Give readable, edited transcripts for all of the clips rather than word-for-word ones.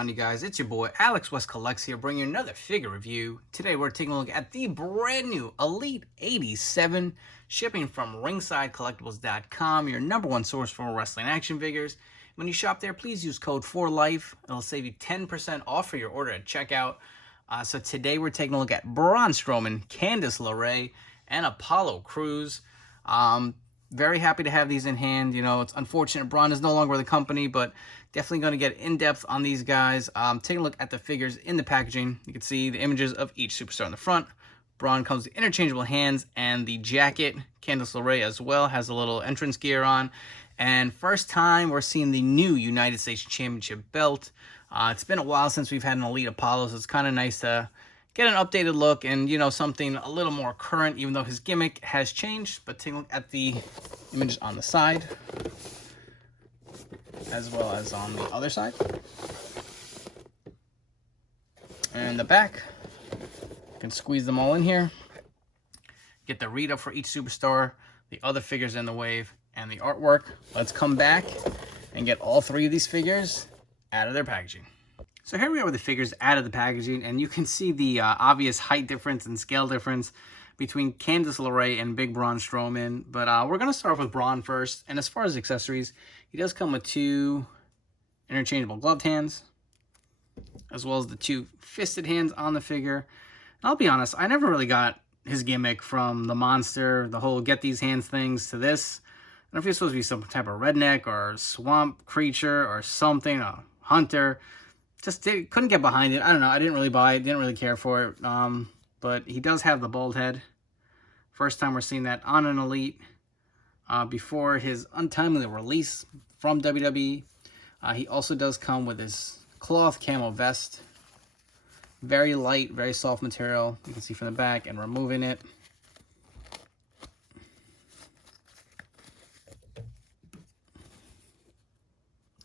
on, you guys? It's your boy Alex West Collects here, bringing you another figure review. Today we're taking a look at the brand new Elite 87, shipping from ringsidecollectibles.com, your #1 source for wrestling action figures. When you shop there, please use code 4LIFE. It'll save you 10% off for your order at checkout. So today we're taking a look at Braun Strowman, Candice LeRae, and Apollo Crews. Very happy to have these in hand. You know, it's unfortunate Braun is no longer with the company, but definitely going to get in depth on these guys. Take a look at the figures in the packaging. You can see the images of each superstar in the front. Braun comes with interchangeable hands and the jacket. Candice LeRae as well has a little entrance gear on. And first time we're seeing the new United States Championship belt. It's been a while since we've had an Elite Apollo, so it's kind of nice to get an updated look and, you know, something a little more current, even though his gimmick has changed. But take a look at the images on the side, as well as on the other side. And the back, you can squeeze them all in here. Get the read-up for each superstar, the other figures in the wave, and the artwork. Let's come back and get all three of these figures out of their packaging. So here we are with the figures out of the packaging, and you can see the obvious height difference and scale difference between Candice LeRae and Big Braun Strowman. But we're going to start off with Braun first. And as far as accessories, he does come with 2 interchangeable gloved hands, as well as the 2 fisted hands on the figure. And I'll be honest, I never really got his gimmick from the monster, the whole get these hands things, to this. I don't know if he's supposed to be some type of redneck or swamp creature or something, a hunter. Just couldn't get behind it. I don't know. I didn't really buy it. Didn't really care for it. But he does have the bald head. First time we're seeing that on an Elite. Before his untimely release from WWE. He also does come with his cloth camo vest. Very light, very soft material. You can see from the back, and removing it.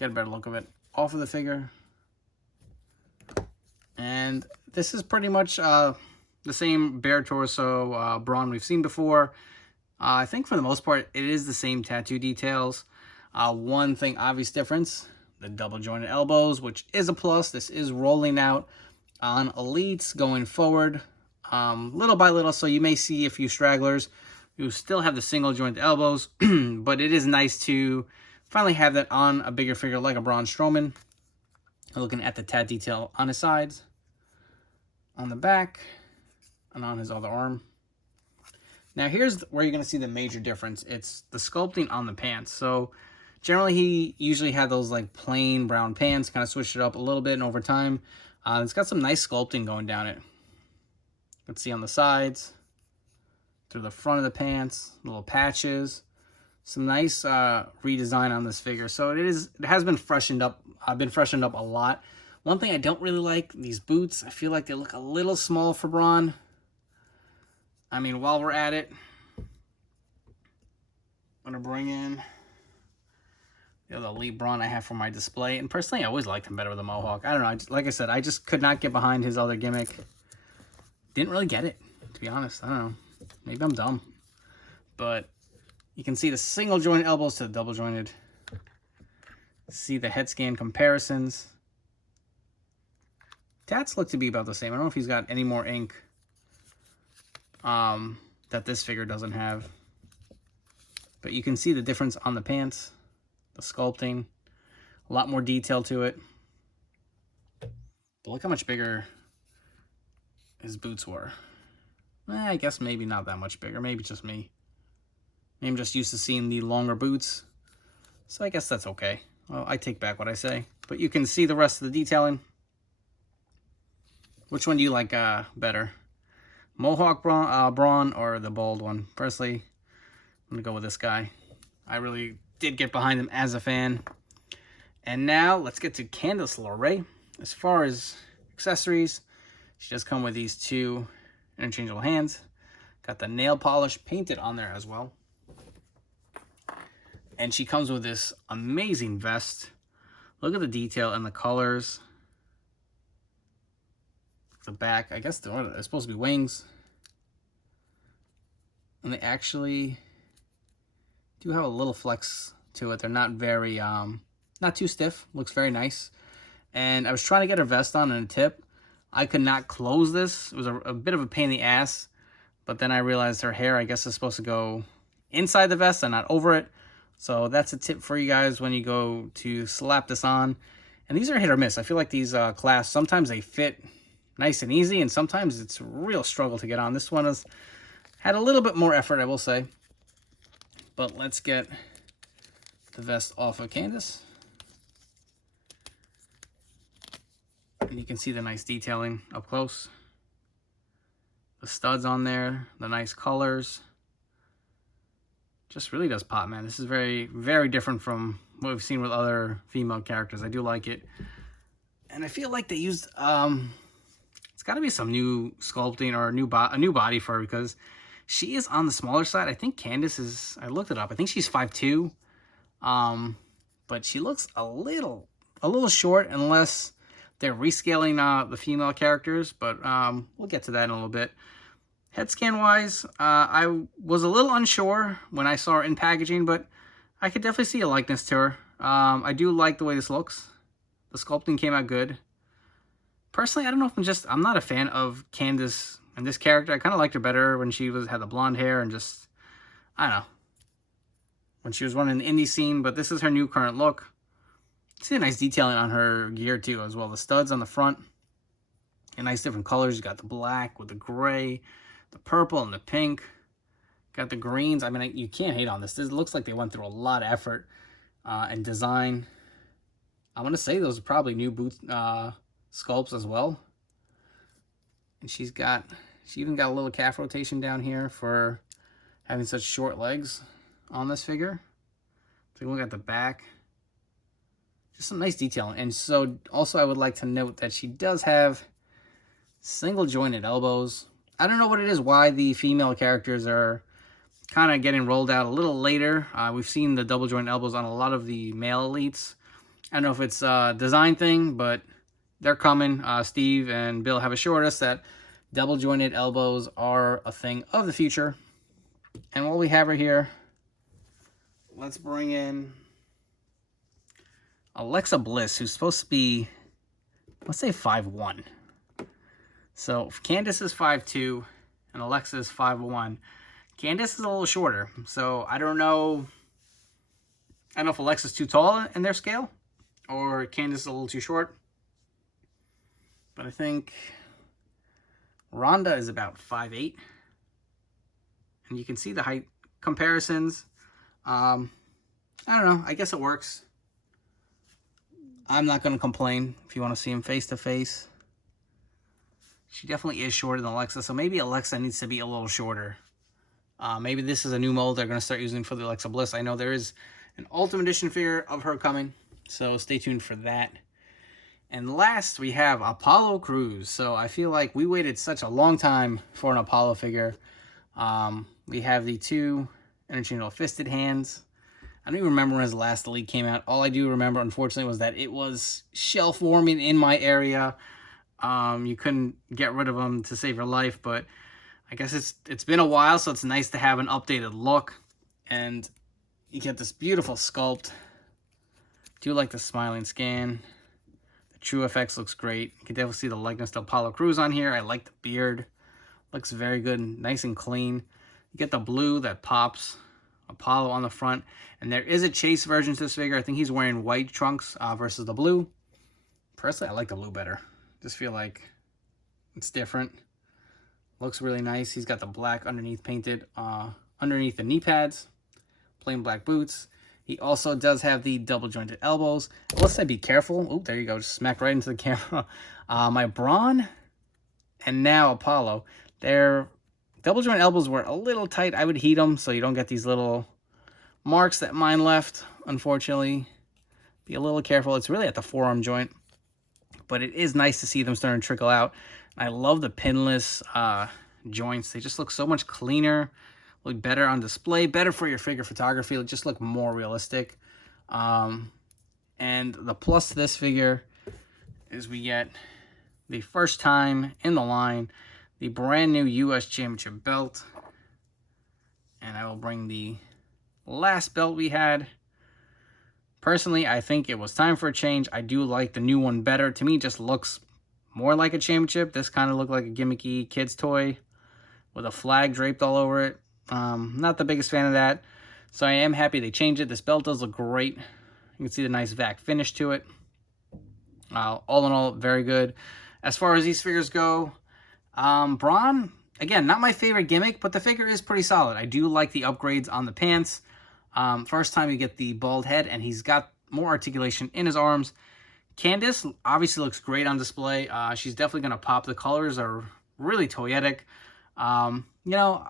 Get a better look of it off of the figure. And this is pretty much the same bare torso Braun we've seen before. I think for the most part, it is the same tattoo details. One thing, obvious difference, the double jointed elbows, which is a plus. This is rolling out on Elites going forward, little by little. So you may see a few stragglers who still have the single jointed elbows, but it is nice to finally have that on a bigger figure like a Braun Strowman. Looking at the tat detail on his sides, on the back, and on his other arm. Now here's where you're going to see the major difference. It's the sculpting on the pants. So generally he usually had those like plain brown pants, kind of switched it up a little bit, and over time it's got some nice sculpting going down it. Let's see on the sides, through the front of the pants, little patches, some nice redesign on this figure. So it has been freshened up. I've been freshened up a lot. One thing I don't really like, these boots. I feel like they look a little small for Braun. I mean, while we're at it, I'm going to bring in the other Elite Braun I have for my display. And personally, I always liked him better with a mohawk. I don't know. Like I said, I just could not get behind his other gimmick. Didn't really get it, to be honest. I don't know. Maybe I'm dumb. But you can see the single jointed elbows to the double jointed. See the head scan comparisons. Tats look to be about the same. I don't know if he's got any more ink that this figure doesn't have. But you can see the difference on the pants, the sculpting, a lot more detail to it. But look how much bigger his boots were. I guess maybe not that much bigger. Maybe just me. Maybe I'm just used to seeing the longer boots. So I guess that's okay. Well, I take back what I say. But you can see the rest of the detailing. Which one do you like better? Mohawk Braun or the bald one? Personally, I'm going to go with this guy. I really did get behind him as a fan. And now, let's get to Candice LeRae. As far as accessories, she does come with these 2 interchangeable hands. Got the nail polish painted on there as well. And she comes with this amazing vest. Look at the detail and the colors. The back, I guess they're supposed to be wings. And they actually do have a little flex to it. They're not very, not too stiff. Looks very nice. and I was trying to get her vest on and a tip. I could not close this. It was a bit of a pain in the ass, but then I realized her hair, I guess, is supposed to go inside the vest and not over it. So that's a tip for you guys when you go to slap this on. And these are hit or miss. I feel like these clasps, sometimes they fit nice and easy, and sometimes it's a real struggle to get on. This one has had a little bit more effort, I will say. But let's get the vest off of Candice. And you can see the nice detailing up close. The studs on there, the nice colors. Just really does pop, man. This is very, very different from what we've seen with other female characters. I do like it. And I feel like they used, it's got to be some new sculpting or a new body for her, because she is on the smaller side. I think Candice is, I looked it up, I think she's 5'2". But she looks a little short, unless they're rescaling the female characters. But we'll get to that in a little bit. Head scan wise, I was a little unsure when I saw her in packaging, but I could definitely see a likeness to her. I do like the way this looks. The sculpting came out good. Personally, I don't know if I'm not a fan of Candice and this character. I kind of liked her better when she had the blonde hair and just, I don't know, when she was running the indie scene. But this is her new current look. See a nice detailing on her gear too, as well. The studs on the front, and nice different colors. You got the black with the gray, the purple and the pink. Got the greens. I mean, you can't hate on this. This looks like they went through a lot of effort and design. I want to say those are probably new boot sculpts as well. And she even got a little calf rotation down here for having such short legs on this figure. Take a look at the back. Just some nice detailing. And so also I would like to note that she does have single jointed elbows. I don't know what it is, why the female characters are kind of getting rolled out a little later. We've seen the double joint elbows on a lot of the male elites. I don't know if it's a design thing, but they're coming. Steve and Bill have assured us that double jointed elbows are a thing of the future. And while we have her here, let's bring in Alexa Bliss, who's supposed to be, let's say 5'1". So if Candice is 5'2", and Alexa is 5'1", Candice is a little shorter. So I don't know if Alexa's too tall in their scale, or Candice is a little too short. But I think Rhonda is about 5'8". And you can see the height comparisons. I don't know. I guess it works. I'm not going to complain if you want to see him face to face. She definitely is shorter than Alexa, so maybe Alexa needs to be a little shorter. Maybe this is a new mold they're going to start using for the Alexa Bliss. I know there is an Ultimate Edition figure of her coming, so stay tuned for that. And last, we have Apollo Crews. So I feel like we waited such a long time for an Apollo figure. We have the two interchangeable fisted hands. I don't even remember when his last Elite came out. All I do remember, unfortunately, was that it was shelf warming in my area. You couldn't get rid of them to save your life, but I guess it's been a while, so it's nice to have an updated look. And you get this beautiful sculpt. Do like the smiling scan. The True FX looks great. You can definitely see the likeness to Apollo Crews on here. I like the beard. Looks very good, nice and clean. You get the blue that pops. Apollo on the front. And there is a Chase version to this figure. I think he's wearing white trunks versus the blue. Personally, I like the blue better. Just feel like it's different. Looks really nice. He's got the black underneath painted underneath the knee pads. Plain black boots. He also does have the double jointed elbows. Let's say be careful. Oh, there you go. Just smacked right into the camera. My Braun and now Apollo. Their double joint elbows were a little tight. I would heat them so you don't get these little marks that mine left, unfortunately. Be a little careful. It's really at the forearm joint. But it is nice to see them starting to trickle out. I love the pinless joints. They just look so much cleaner. Look better on display. Better for your figure photography. They just look more realistic. And the plus to this figure is we get the first time in the line the brand new U.S. Championship belt. And I will bring the last belt we had Personally, I think it was time for a change. I do like the new one better. To me, it just looks more like a championship. This kind of looked like a gimmicky kid's toy with a flag draped all over it. Not the biggest fan of that. So I am happy they changed it. This belt does look great. You can see the nice vac finish to it. All in all, very good. As far as these figures go, Braun, again, not my favorite gimmick, but the figure is pretty solid. I do like the upgrades on the pants. First time you get the bald head, and he's got more articulation in his arms. Candice obviously looks great on display. She's definitely going to pop. The colors are really toyetic. You know,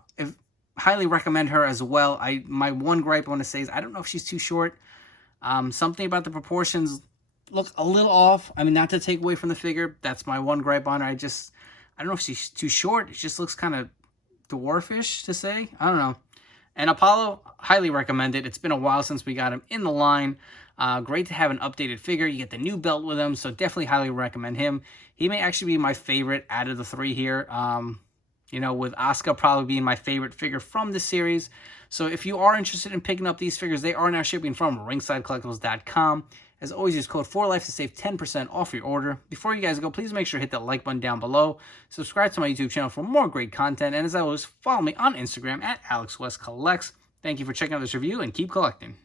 highly recommend her as well. My one gripe I want to say is I don't know if she's too short. Something about the proportions look a little off. I mean, not to take away from the figure. That's my one gripe on her. I don't know if she's too short. It just looks kind of dwarfish to say. I don't know. And Apollo, highly recommend it. It's been a while since we got him in the line. Great to have an updated figure. You get the new belt with him, so definitely highly recommend him. He may actually be my favorite out of the three here. You know, with Asuka probably being my favorite figure from this series. So if you are interested in picking up these figures, they are now shipping from ringsidecollectibles.com. As always, use code 4LIFE to save 10% off your order. Before you guys go, please make sure to hit that like button down below. Subscribe to my YouTube channel for more great content. And as always, follow me on Instagram at AlexWestCollects. Thank you for checking out this review, and keep collecting.